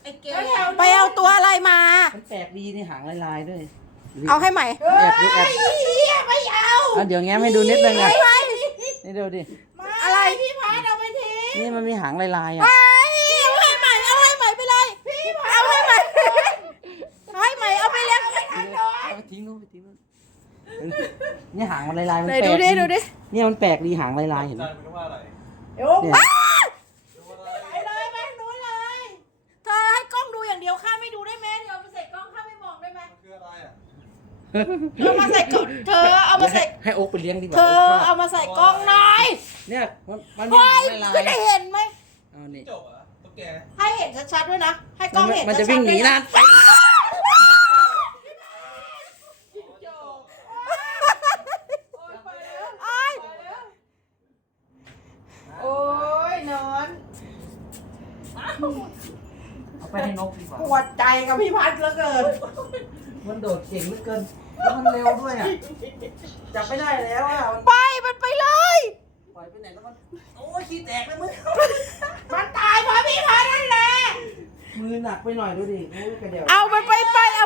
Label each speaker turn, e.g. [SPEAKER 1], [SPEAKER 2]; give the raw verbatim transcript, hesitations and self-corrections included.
[SPEAKER 1] ไอ้เกล
[SPEAKER 2] ไปเอาตัวอะไรมา
[SPEAKER 3] มันแปลกดีนี่หางลายๆด้วย
[SPEAKER 2] เอาให้ใหม่
[SPEAKER 3] แอบดูแอบ
[SPEAKER 1] ไม่เอา
[SPEAKER 3] อ่ะเดี๋ยวแง้มให้ดูนิดนึงอ่ะ
[SPEAKER 2] ไป
[SPEAKER 3] นี่ดูดิ
[SPEAKER 2] อะไร
[SPEAKER 1] พี่พัดเอาไปทิ้ง
[SPEAKER 3] นี่มันมีหางลายๆอ่ะ
[SPEAKER 2] ไปเอาให้ใหม่เอาให้ใหม่ไปเลยเอาให้ใหม่เอาให้ใหม่เอาไปเลี้ยง
[SPEAKER 3] เอาไปทิ้งนู้นไปทิ้งนู้นนี่หางมันลายๆมัน
[SPEAKER 2] ไหน
[SPEAKER 3] แปล
[SPEAKER 2] ดู
[SPEAKER 3] ก
[SPEAKER 2] ดิดูดิ
[SPEAKER 3] เนี่ยมันแปลกดีหางลายๆเห็นไหม
[SPEAKER 4] ใจมันว่าอะไร
[SPEAKER 1] โย
[SPEAKER 3] เนี่ย
[SPEAKER 1] ไปเลยไปนู้นเลย
[SPEAKER 2] เธอให้กล้องดูอย่างเดียวข้าไม่ดูได้ไหมเดี๋ยวเอามาใส่กล้องข้าไม่มองได้ไหม
[SPEAKER 4] มันคืออะไรอ่ะ
[SPEAKER 2] เอามาใส่กล้องเธอเอามาใส่
[SPEAKER 3] ให้โอ๊กไปเลี้ยงดีกว่า
[SPEAKER 2] เธอ
[SPEAKER 3] โอ๊คช
[SPEAKER 2] เอา
[SPEAKER 3] บ
[SPEAKER 2] มาใส่กล้องหน่อย
[SPEAKER 3] เนี่ยมันมันมี
[SPEAKER 2] เฮ้
[SPEAKER 3] หาย งลาย
[SPEAKER 2] ไม่ได้เห็นไหม
[SPEAKER 3] ๆเอานี่
[SPEAKER 4] จบอ่ะตุ๊กแก
[SPEAKER 2] ให้เห็นชัดๆด้วยนะให้กล้องเห็น
[SPEAKER 3] มัน
[SPEAKER 2] ชั
[SPEAKER 3] จะ
[SPEAKER 2] ดๆ
[SPEAKER 3] วิ่งหนี
[SPEAKER 2] ด้วย
[SPEAKER 3] นะไป
[SPEAKER 2] โอ๊ย
[SPEAKER 1] โอ้ยนอน
[SPEAKER 3] เอาไปให้นกดีกว่า
[SPEAKER 1] ปวดใจกับพี่พัดเหลือเกิน
[SPEAKER 3] มันโดดเก่งเหลือเกินแล้วมันเร็วด้วยอ่ะจับไม่ได้แล้วอ่ะมัน
[SPEAKER 2] ไปมันไปเลย
[SPEAKER 3] ปล่อยไปไหนแล้วมันโอ้ยขี้แตกเลยมึง
[SPEAKER 1] มันตายเพราะพี่พัดนั่นแหละ
[SPEAKER 3] มือหนักไปหน่อยดูดิโอ้ยกระเดี่ยว
[SPEAKER 2] เอามันไปไปเอา